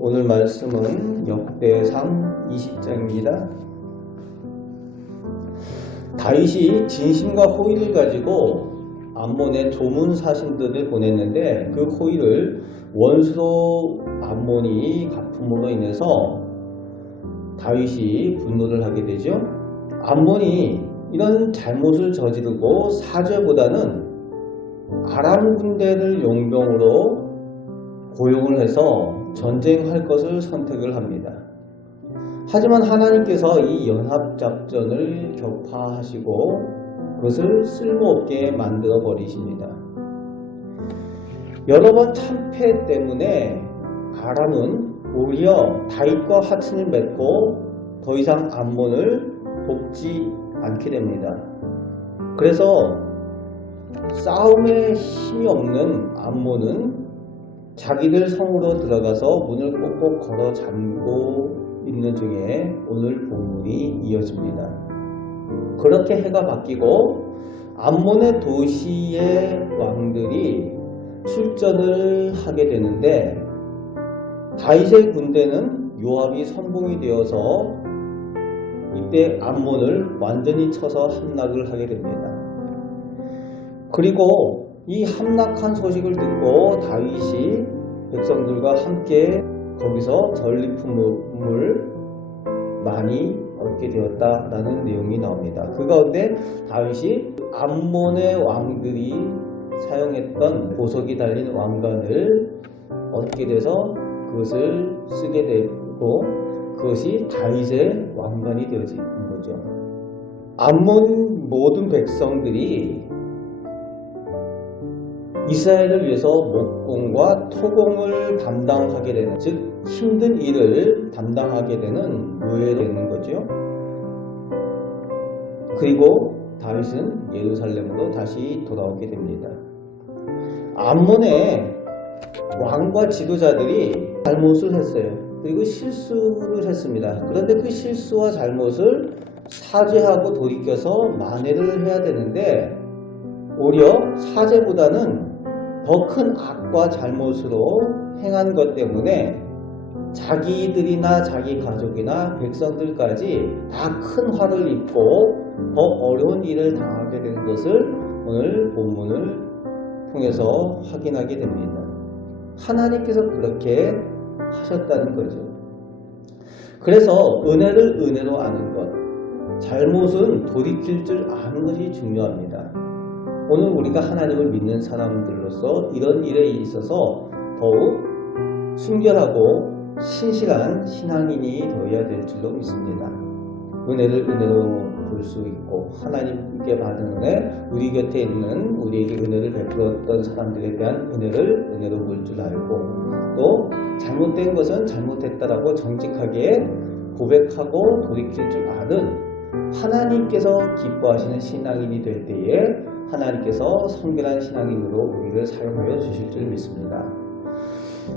오늘 말씀은 역대상 20장입니다. 다윗이 진심과 호의를 가지고 암몬의 조문 사신들을 보냈는데 그 호의를 원수로 암몬이 갚음으로 인해서 다윗이 분노를 하게 되죠. 암몬이 이런 잘못을 저지르고 사죄보다는 아람 군대를 용병으로 고용을 해서 전쟁할 것을 선택을 합니다. 하지만 하나님께서 이 연합작전을 격파하시고 그것을 쓸모없게 만들어 버리십니다. 여러 번 참패 때문에 아람은 오히려 다윗과 하친을 맺고 더 이상 암몬을 돕지 않게 됩니다. 그래서 싸움에 힘이 없는 암몬은 자기들 성으로 들어가서 문을 꼭꼭 걸어 잠고 있는 중에 오늘 본문이 이어집니다. 그렇게 해가 바뀌고 암몬의 도시의 왕들이 출전을 하게 되는데 다윗의 군대는 요압이 선봉이 되어서 이때 암몬을 완전히 쳐서 함락을 하게 됩니다. 그리고 이 함락한 소식을 듣고 다윗이 백성들과 함께 거기서 전리품을 많이 얻게 되었다라는 내용이 나옵니다. 그 가운데 다윗이 암몬의 왕들이 사용했던 보석이 달린 왕관을 얻게 돼서 그것을 쓰게 되고 그것이 다윗의 왕관이 되어진 거죠. 암몬 모든 백성들이 이스라엘을 위해서 목공과 토공을 담당하게 되는, 즉 힘든 일을 담당하게 되는 노예되는 거죠. 그리고 다윗은 예루살렘으로 다시 돌아오게 됩니다. 암몬의 왕과 지도자들이 잘못을 했어요. 그리고 실수를 했습니다. 그런데 그 실수와 잘못을 사죄하고 돌이켜서 만회를 해야 되는데 오히려 사죄보다는 더 큰 악과 잘못으로 행한 것 때문에 자기들이나 자기 가족이나 백성들까지 다 큰 화를 입고 더 어려운 일을 당하게 되는 것을 오늘 본문을 통해서 확인하게 됩니다. 하나님께서 그렇게 하셨다는 거죠. 그래서 은혜를 은혜로 아는 것, 잘못은 돌이킬 줄 아는 것이 중요합니다. 오늘 우리가 하나님을 믿는 사람들로서 이런 일에 있어서 더욱 순결하고 신실한 신앙인이 되어야 될 줄로 믿습니다. 은혜를 은혜로 볼 수 있고 하나님께 받은 은혜, 우리 곁에 있는 우리에게 은혜를 베풀었던 사람들에 대한 은혜를 은혜로 볼 줄 알고 또 잘못된 것은 잘못했다라고 정직하게 고백하고 돌이킬 줄 아는 하나님께서 기뻐하시는 신앙인이 될 때에 하나님께서 성결한 신앙인으로 우리를 사용하여 주실 줄 믿습니다.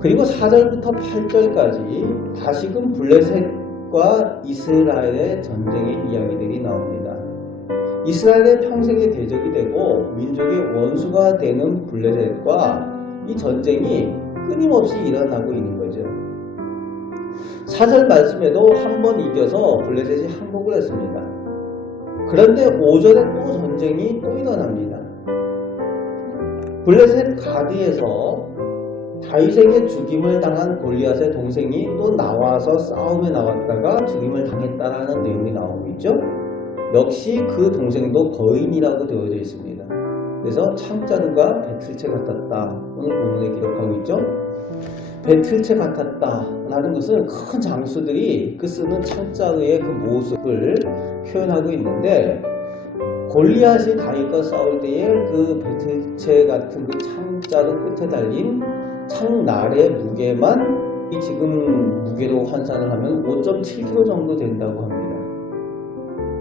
그리고 4절부터 8절까지 다시금 블레셋과 이스라엘의 전쟁의 이야기들이 나옵니다. 이스라엘의 평생의 대적이 되고 민족의 원수가 되는 블레셋과 이 전쟁이 끊임없이 일어나고 있는 거죠. 4절 말씀에도 한 번 이겨서 블레셋이 항복을 했습니다. 그런데 5절에 또 전쟁이 또 일어납니다. 블레셋 가드에서 다윗에게 죽임을 당한 골리앗의 동생이 또 나와서 싸움에 나왔다가 죽임을 당했다라는 내용이 나오고 있죠. 역시 그 동생도 거인이라고 되어져 있습니다. 그래서 창자루가 배틀채 같았다. 오늘 본문에 기록하고 있죠. 배틀채 같았다라는 것은 큰 장수들이 그 쓰는 창자루의 그 모습을 표현하고 있는데 골리앗이 다윗과 싸울 때에 그 배틀채 같은 그 창자루 끝에 달린 창날의 무게만 이 지금 무게로 환산을 하면 5.7kg 정도 된다고 합니다.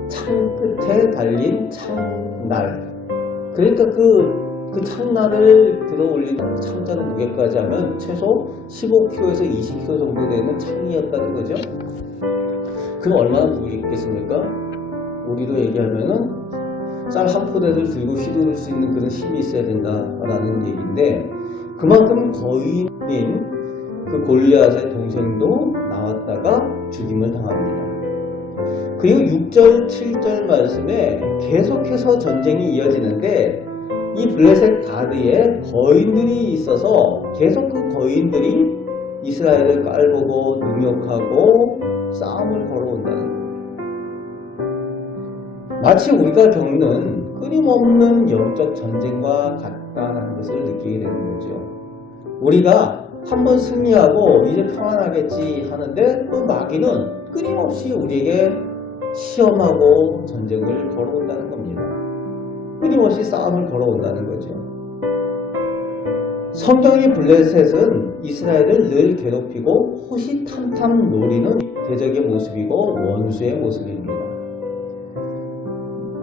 창 끝에 달린 창날. 그러니까 그 창날을 들어 올린 창자루 무게까지 하면 최소 15kg에서 20kg 정도 되는 창이었다는 거죠. 그럼 얼마나 무게 있겠습니까? 우리로 얘기하면은 쌀 한 포대를 들고 휘두를 수 있는 그런 힘이 있어야 된다라는 얘기인데 그만큼 거인인 그 골리앗의 동생도 나왔다가 죽임을 당합니다. 그리고 6절, 7절 말씀에 계속해서 전쟁이 이어지는데 이 블레셋 가드에 거인들이 있어서 계속 그 거인들이 이스라엘을 깔보고 능욕하고 싸움을 걸어온다는 거예요. 마치 우리가 겪는 끊임없는 영적 전쟁과 같다는 것을 느끼게 되는 거죠. 우리가 한번 승리하고 이제 평안하겠지 하는데 또 마귀는 끊임없이 우리에게 시험하고 전쟁을 걸어온다는 겁니다. 끊임없이 싸움을 걸어온다는 거죠. 성경의 블레셋은 이스라엘을 늘 괴롭히고 호시탐탐 노리는 대적의 모습이고 원수의 모습입니다.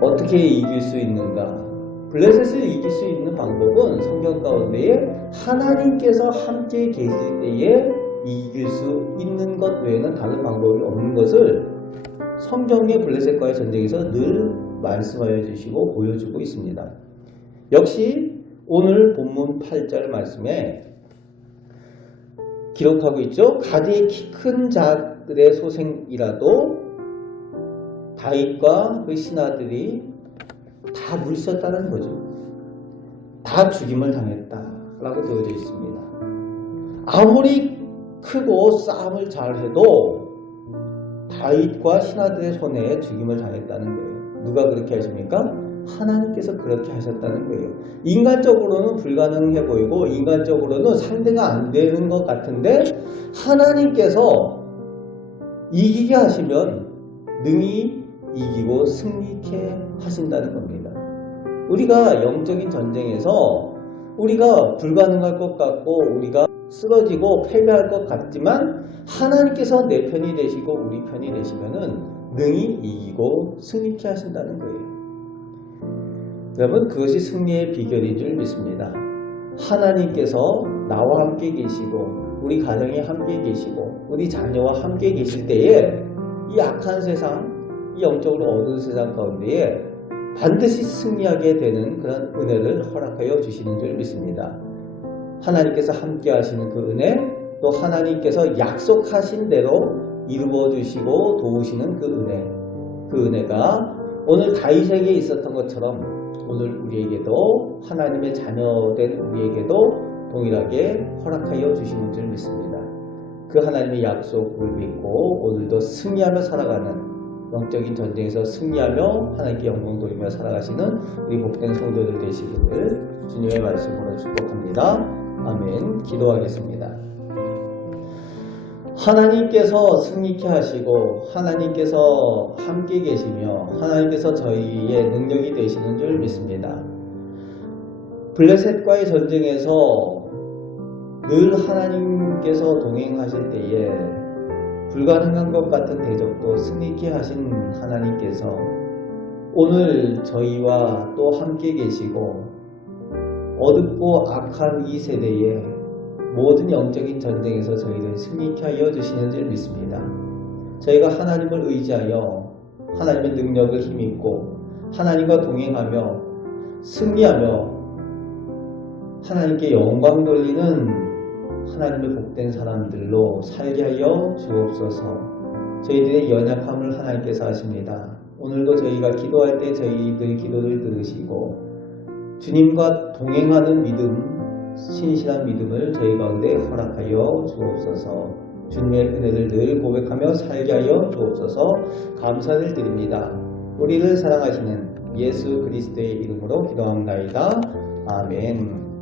어떻게 이길 수 있는가? 블레셋을 이길 수 있는 방법은 성경 가운데에 하나님께서 함께 계실 때에 이길 수 있는 것 외에는 다른 방법이 없는 것을 성경의 블레셋과의 전쟁에서 늘 말씀하여 주시고 보여주고 있습니다. 역시 오늘 본문 8절 말씀에 기록하고 있죠. 가디의 키 큰 자들의 소생이라도 다윗과 그 신하들이 다 물렸다는 거죠. 다 죽임을 당했다라고 되어져 있습니다. 아무리 크고 싸움을 잘해도 다윗과 신하들의 손에 죽임을 당했다는 거예요. 누가 그렇게 하십니까? 하나님께서 그렇게 하셨다는 거예요. 인간적으로는 불가능해 보이고 인간적으로는 상대가 안 되는 것 같은데 하나님께서 이기게 하시면 능히 이기고 승리케 하신다는 겁니다. 우리가 영적인 전쟁에서 우리가 불가능할 것 같고 우리가 쓰러지고 패배할 것 같지만 하나님께서 내 편이 되시고 우리 편이 되시면은 능히 이기고 승리케 하신다는 거예요. 여러분, 그것이 승리의 비결인 줄 믿습니다. 하나님께서 나와 함께 계시고 우리 가정에 함께 계시고 우리 자녀와 함께 계실 때에 이 악한 세상, 이 영적으로 어두운 세상 가운데에 반드시 승리하게 되는 그런 은혜를 허락하여 주시는 줄 믿습니다. 하나님께서 함께 하시는 그 은혜, 또 하나님께서 약속하신 대로 이루어 주시고 도우시는 그 은혜가 오늘 다윗에게 있었던 것처럼 오늘 우리에게도 하나님의 자녀된 우리에게도 동일하게 허락하여 주시는 줄 믿습니다. 그 하나님의 약속을 믿고 오늘도 승리하며 살아가는 영적인 전쟁에서 승리하며 하나님께 영광 돌리며 살아가시는 우리 복된 성도들 되시기를 주님의 말씀으로 축복합니다. 아멘. 기도하겠습니다. 하나님께서 승리케 하시고 하나님께서 함께 계시며 하나님께서 저희의 능력이 되시는 줄 믿습니다. 블레셋과의 전쟁에서 늘 하나님께서 동행하실 때에 불가능한 것 같은 대적도 승리케 하신 하나님께서 오늘 저희와 또 함께 계시고 어둡고 악한 이 세대에 모든 영적인 전쟁에서 저희를 승리케 하여 주시는 줄 믿습니다. 저희가 하나님을 의지하여 하나님의 능력을 힘입고 하나님과 동행하며 승리하며 하나님께 영광 돌리는 하나님의 복된 사람들로 살게 하여 주옵소서. 저희들의 연약함을 하나님께서 아십니다. 오늘도 저희가 기도할 때 저희들 기도를 들으시고 주님과 동행하는 믿음, 신실한 믿음을 저희 가운데 허락하여 주옵소서. 주님의 은혜를 늘 고백하며 살게 하여 주옵소서. 감사를 드립니다. 우리를 사랑하시는 예수 그리스도의 이름으로 기도합니다. 아멘.